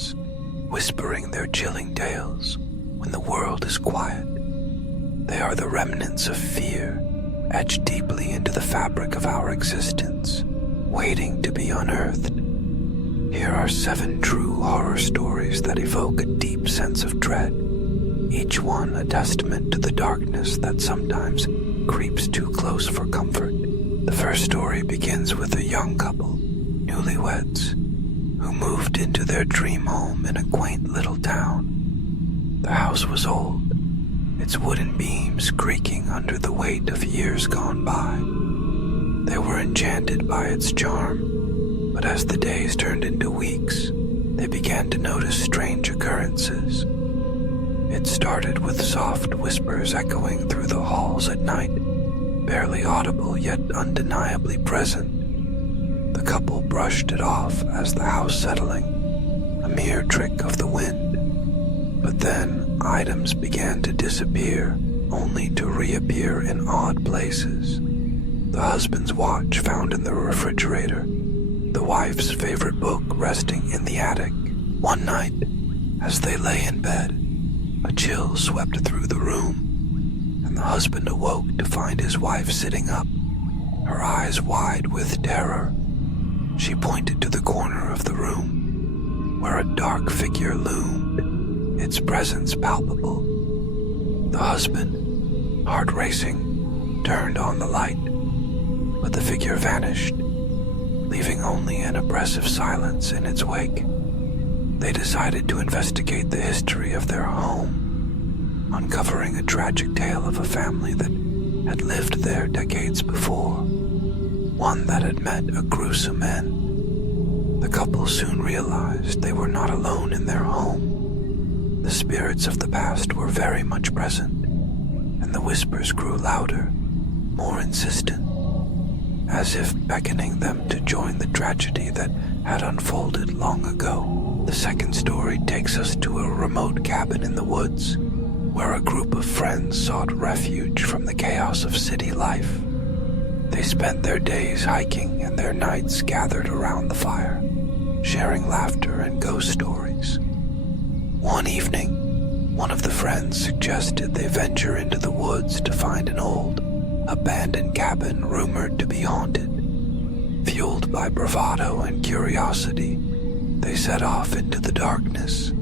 spirits, whispering their chilling tales when the world is quiet. They are the remnants of fear, etched deeply into the fabric of our existence, waiting to be unearthed. Here are 7 true horror stories that evoke a deep sense of dread, each one a testament to the darkness that sometimes creeps too close for comfort. The first story begins with a young couple, newlyweds, who moved into their dream home in a quaint little town. The house was old, its wooden beams creaking under the weight of years gone by. They were enchanted by its charm, but as the days turned into weeks, they began to notice strange occurrences. It started with soft whispers echoing through the halls at night, barely audible yet undeniably present. The couple brushed it off as the house settling, a mere trick of the wind. But then items began to disappear, only to reappear in odd places. The husband's watch found in the refrigerator, the wife's favorite book resting in the attic. One night, as they lay in bed, a chill swept through the room, and the husband awoke to find his wife sitting up, her eyes wide with terror. She pointed to the corner of the room, where a dark figure loomed, its presence palpable. The husband, heart racing, turned on the light, but the figure vanished, leaving only an oppressive silence in its wake. They decided to investigate the history of their home, uncovering a tragic tale of a family that had lived there decades before, one that had met a gruesome end. The couple soon realized they were not alone in their home. The spirits of the past were very much present, and the whispers grew louder, more insistent, as if beckoning them to join the tragedy that had unfolded long ago. The second story takes us to a remote cabin in the woods, where a group of friends sought refuge from the chaos of city life. They spent their days hiking and their nights gathered around the fire, sharing laughter and ghost stories. One evening, one of the friends suggested they venture into the woods to find an old, abandoned cabin rumored to be haunted. Fueled by bravado and curiosity, they set off into the darkness,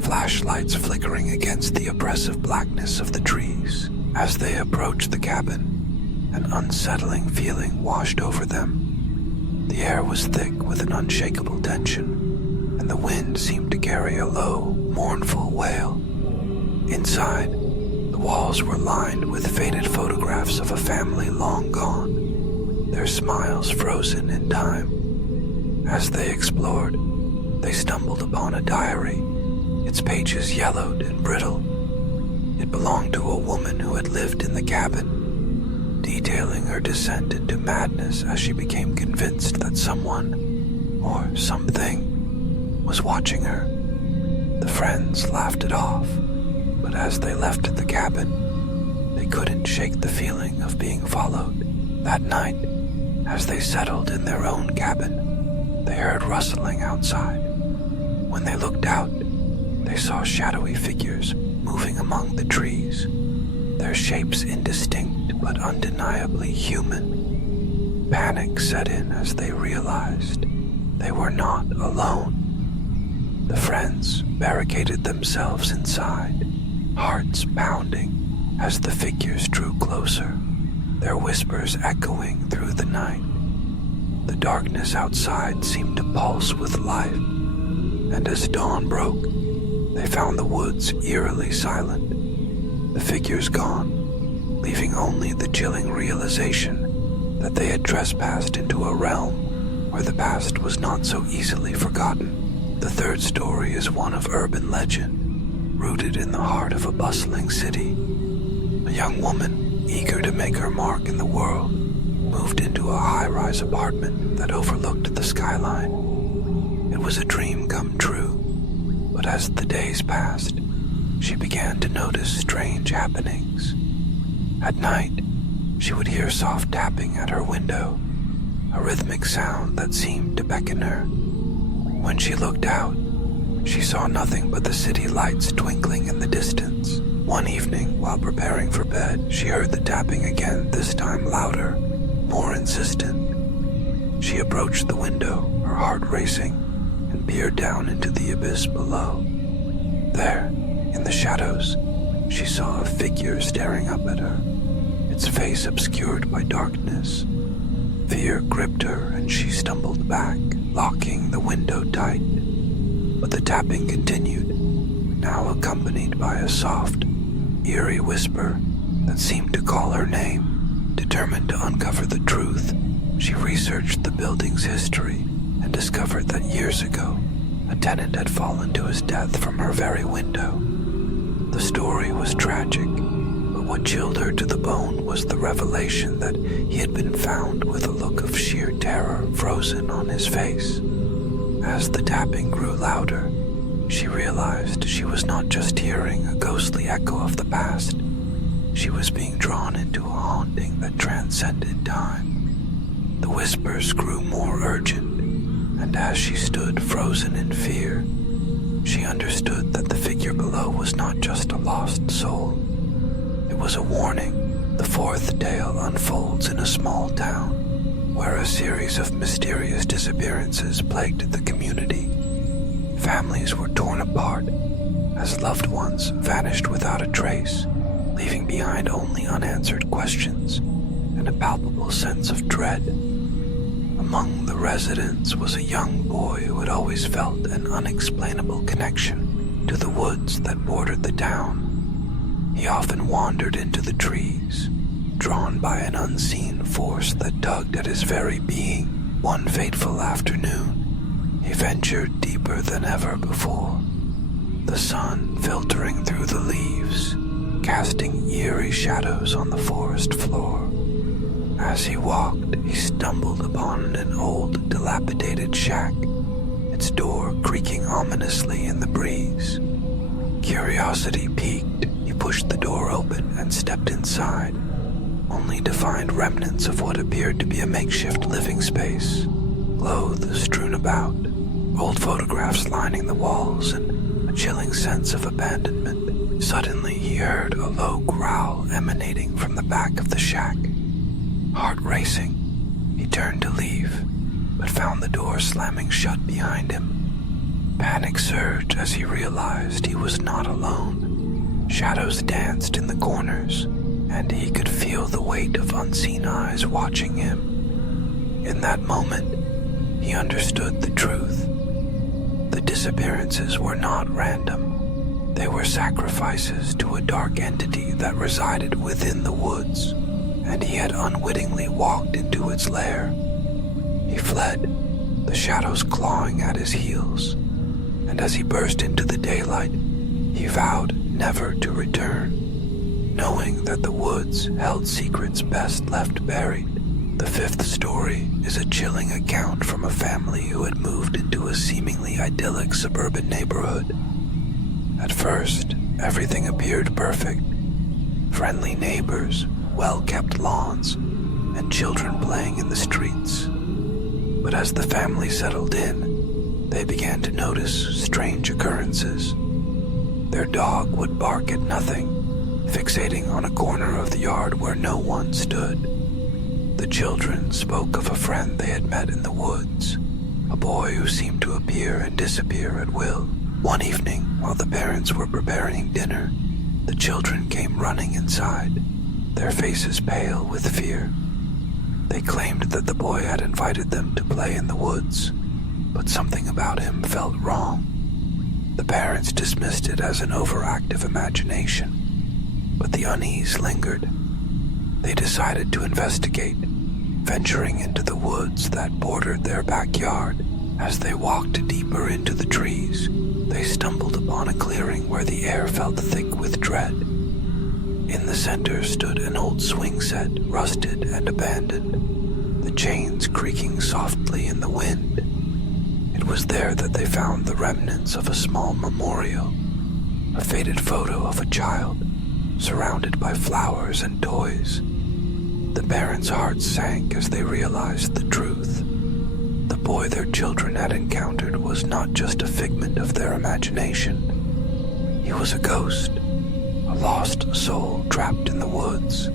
flashlights flickering against the oppressive blackness of the trees. As they approached the cabin, an unsettling feeling washed over them. The air was thick with an unshakable tension, and the wind seemed to carry a low, mournful wail. Inside, the walls were lined with faded photographs of a family long gone, their smiles frozen in time. As they explored, they stumbled upon a diary, its pages yellowed and brittle. It belonged to a woman who had lived in the cabin, detailing her descent into madness as she became convinced that someone, or something, was watching her. The friends laughed it off, but as they left the cabin, they couldn't shake the feeling of being followed. That night, as they settled in their own cabin, they heard rustling outside. When they looked out, they saw shadowy figures moving among the trees, their shapes indistinct but undeniably human. Panic set in as they realized they were not alone. The friends barricaded themselves inside, hearts pounding as the figures drew closer, their whispers echoing through the night. The darkness outside seemed to pulse with life, and as dawn broke, they found the woods eerily silent, the figures gone, leaving only the chilling realization that they had trespassed into a realm where the past was not so easily forgotten. The third story is one of urban legend, rooted in the heart of a bustling city. A young woman, eager to make her mark in the world, moved into a high-rise apartment that overlooked the skyline. It was a dream come true, but as the days passed, she began to notice strange happenings. At night, she would hear soft tapping at her window, a rhythmic sound that seemed to beckon her. When she looked out, She saw nothing but the city lights twinkling in the distance. One evening, while preparing for bed, she heard the tapping again, this time louder, more insistent. She approached the window, her heart racing, and peered down into the abyss below. There, in the shadows, she saw a figure staring up at her, its face obscured by darkness. Fear gripped her and she stumbled back, locking the window tight. But the tapping continued, now accompanied by a soft, eerie whisper that seemed to call her name. Determined to uncover the truth, she researched the building's history and discovered that years ago, a tenant had fallen to his death from her very window. The story was tragic, but what chilled her to the bone was the revelation that he had been found with a look of sheer terror frozen on his face. As the tapping grew louder, she realized she was not just hearing a ghostly echo of the past. She was being drawn into a haunting that transcended time. The whispers grew more urgent, and as she stood frozen in fear, she understood that the figure below was not just a lost soul. It was a warning. The fourth tale unfolds in a small town, where a series of mysterious disappearances plagued the community. Families were torn apart as loved ones vanished without a trace, leaving behind only unanswered questions and a palpable sense of dread. Among the residents was a young boy who had always felt an unexplainable connection to the woods that bordered the town. He often wandered into the trees, drawn by an unseen force that tugged at his very being. One fateful afternoon, he ventured deeper than ever before, the sun filtering through the leaves, casting eerie shadows on the forest floor. As he walked, he stumbled upon an old, dilapidated shack, its door creaking ominously in the breeze. Curiosity piqued, he pushed the door open and stepped inside, only to find remnants of what appeared to be a makeshift living space, clothes strewn about, old photographs lining the walls, and a chilling sense of abandonment. Suddenly he heard a low growl emanating from the back of the shack. Heart racing, he turned to leave, but found the door slamming shut behind him. Panic surged as he realized he was not alone. Shadows danced in the corners, and he could feel the weight of unseen eyes watching him. In that moment, he understood the truth. The disappearances were not random. They were sacrifices to a dark entity that resided within the woods, and he had unwittingly walked into its lair. He fled, the shadows clawing at his heels, and as he burst into the daylight, he vowed never to return, knowing that the woods held secrets best left buried. The fifth story is a chilling account from a family who had moved into a seemingly idyllic suburban neighborhood. At first, everything appeared perfect. Friendly neighbors, well-kept lawns, and children playing in the streets. But as the family settled in, they began to notice strange occurrences. Their dog would bark at nothing, fixating on a corner of the yard where no one stood. The children spoke of a friend they had met in the woods, a boy who seemed to appear and disappear at will. One evening, while the parents were preparing dinner, the children came running inside, their faces pale with fear. They claimed that the boy had invited them to play in the woods, but something about him felt wrong. The parents dismissed it as an overactive imagination, but the unease lingered. They decided to investigate, venturing into the woods that bordered their backyard. As they walked deeper into the trees, they stumbled upon a clearing where the air felt thick with dread. In the center stood an old swing set, rusted and abandoned, the chains creaking softly in the wind. It was there that they found the remnants of a small memorial, a faded photo of a child, surrounded by flowers and toys. The parents' hearts sank as they realized the truth. The boy their children had encountered was not just a figment of their imagination. He was a ghost, a lost soul trapped in the woods,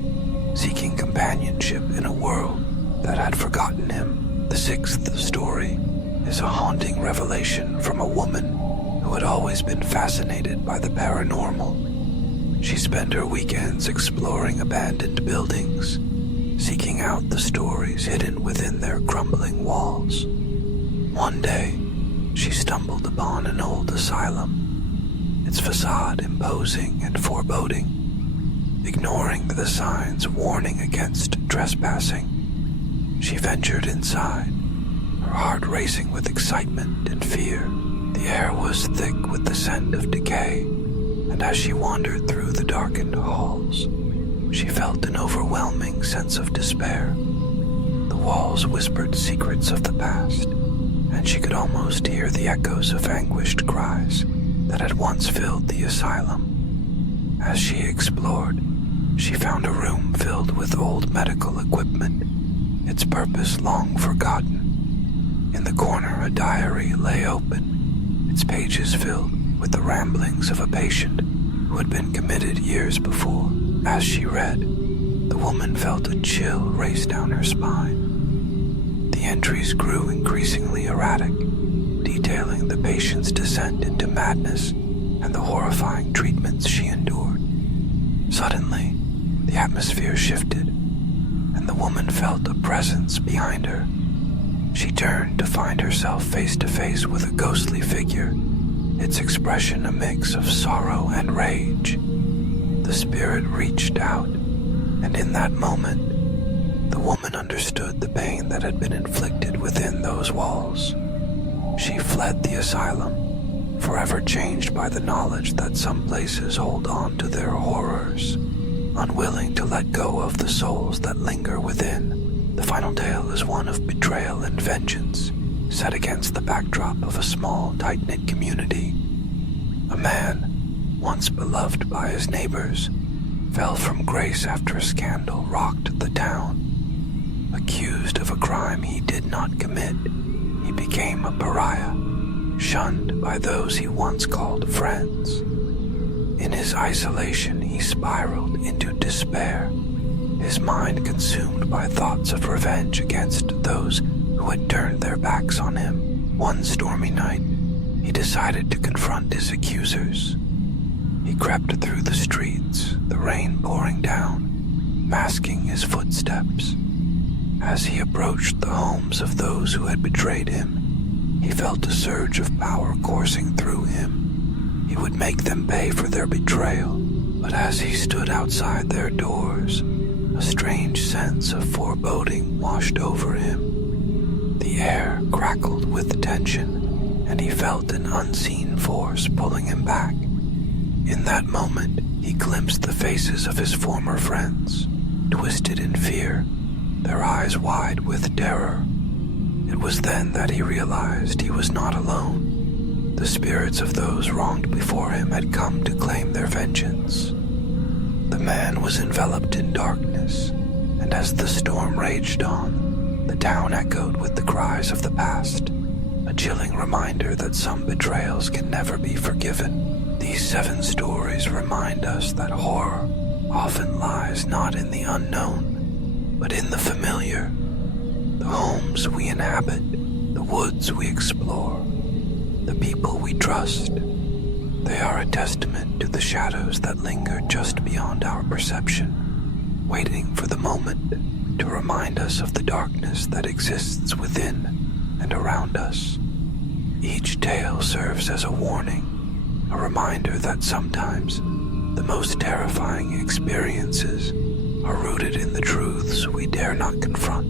seeking companionship in a world that had forgotten him. The sixth story is a haunting revelation from a woman who had always been fascinated by the paranormal. She spent her weekends exploring abandoned buildings, seeking out the stories hidden within their crumbling walls. One day, she stumbled upon an old asylum, its facade imposing and foreboding. Ignoring the signs warning against trespassing, she ventured inside, her heart racing with excitement and fear. The air was thick with the scent of decay, and as she wandered through the darkened halls, she felt an overwhelming sense of despair. The walls whispered secrets of the past, and she could almost hear the echoes of anguished cries that had once filled the asylum. As she explored, she found a room filled with old medical equipment, its purpose long forgotten. In the corner, a diary lay open, its pages filled with the ramblings of a patient who had been committed years before. As she read, the woman felt a chill race down her spine. The entries grew increasingly erratic, detailing the patient's descent into madness and the horrifying treatments she endured. Suddenly, the atmosphere shifted, and the woman felt a presence behind her. She turned to find herself face to face with a ghostly figure, its expression a mix of sorrow and rage. The spirit reached out, and in that moment, the woman understood the pain that had been inflicted within those walls. She fled the asylum, forever changed by the knowledge that some places hold on to their horrors, unwilling to let go of the souls that linger within. The final tale is one of betrayal and vengeance, set against the backdrop of a small, tight-knit community. A man, once beloved by his neighbors, fell from grace after a scandal rocked the town. Accused of a crime he did not commit, he became a pariah, shunned by those he once called friends. In his isolation, he spiraled into despair, his mind consumed by thoughts of revenge against those who had turned their backs on him. One stormy night, he decided to confront his accusers. He crept through the streets, the rain pouring down, masking his footsteps. As he approached the homes of those who had betrayed him, he felt a surge of power coursing through him. He would make them pay for their betrayal, but as he stood outside their doors, a strange sense of foreboding washed over him. The air crackled with tension, and he felt an unseen force pulling him back. In that moment, he glimpsed the faces of his former friends, twisted in fear, their eyes wide with terror. It was then that he realized he was not alone. The spirits of those wronged before him had come to claim their vengeance. The man was enveloped in darkness, and as the storm raged on, the town echoed with the cries of the past, a chilling reminder that some betrayals can never be forgiven. These 7 stories remind us that horror often lies not in the unknown, but in the familiar, the homes we inhabit, the woods we explore, the people we trust. They are a testament to the shadows that linger just beyond our perception, waiting for the moment to remind us of the darkness that exists within and around us. Each tale serves as a warning, a reminder that sometimes the most terrifying experiences are rooted in the truths we dare not confront.